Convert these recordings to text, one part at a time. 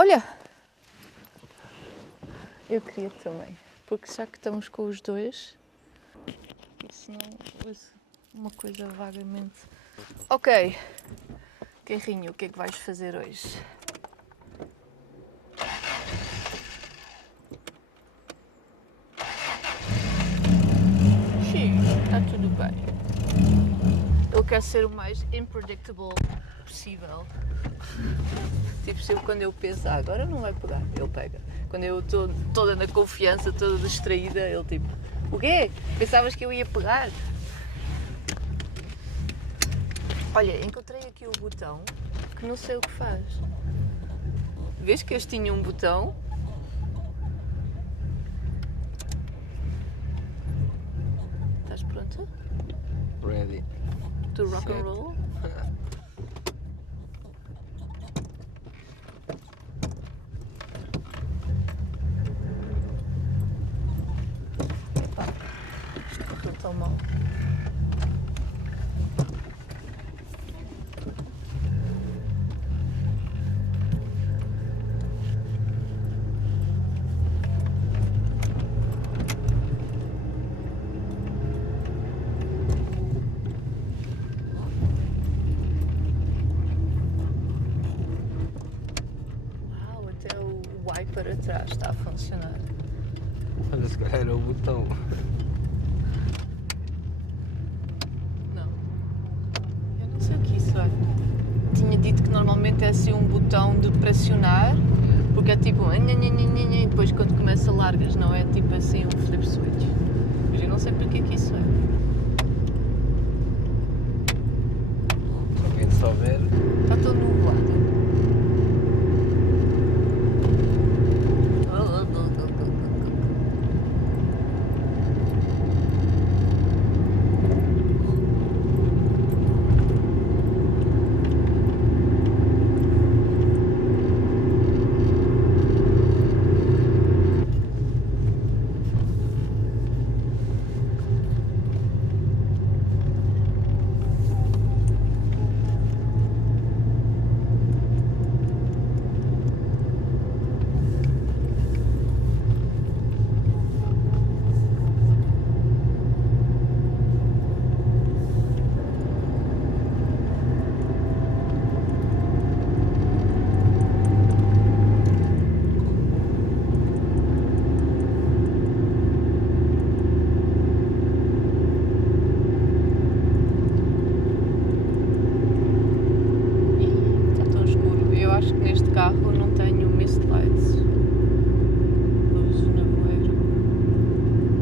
Olha! Eu queria também, porque já que estamos com os dois, isso não uso uma coisa vagamente. Ok, carrinho, o que é que vais fazer hoje? Sim, está tudo bem. Eu quero ser o mais unpredictable possível. Tipo, sempre quando eu penso, agora não vai pegar, ele pega. Quando eu estou toda na confiança, toda distraída, ele tipo, o quê? Pensavas que eu ia pegar? Olha, encontrei aqui o botão que não sei o que faz. Vês que este tinha um botão? Estás pronta? Ready. To rock Set. and roll? Epá, isto correu tão mal. Uau, até o wiper atrás está a funcionar. Olha, se calhar era o botão. Não. Eu não sei o que isso é. Tinha dito que normalmente é assim um botão de pressionar, porque é tipo e depois quando começa largas, não é tipo assim um flip switch. Mas eu não sei porque é que isso é. Só quem souber. Está todo nublado. Está tão escuro. Eu acho que neste carro não tenho mist lights. Luz na voeira.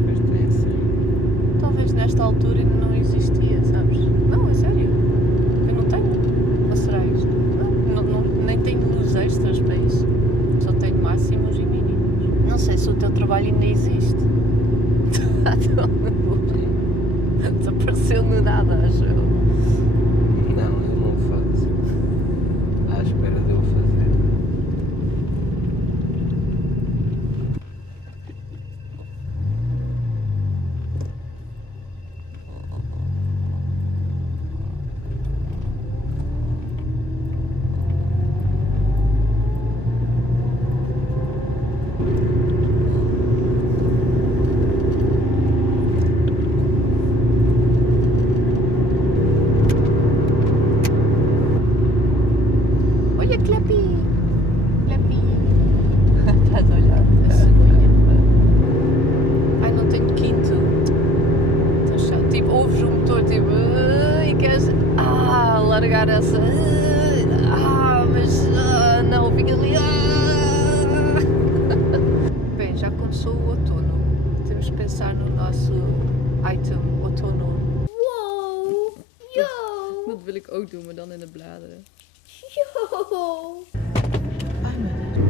Mas tem sim. Talvez nesta altura ainda não existia, sabes? Não, é sério. Eu não tenho. Ou será isto? Não, nem tenho luz extras para isso. Só tenho máximos e mínimos. Não sei se o teu trabalho ainda existe. Desapareceu no nada, acho eu. Não, eu não faço. À espera de eu fazer. Olha, Clappy! Clappy! Estás a olhar? A cegonha. Ai, não tenho quinto. Estou chato. Tipo, ouves o motor, tipo... E queres... largar essa... mas... não, fica ali... Bem, já começou o outono. Temos de pensar no nosso item outono. Wow! Yo! Dat wil ik ook doen, maar dan in de bladeren. Yo! Ai, meu Deus.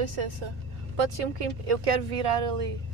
licença. Pode ser um bocadinho. Eu quero virar ali.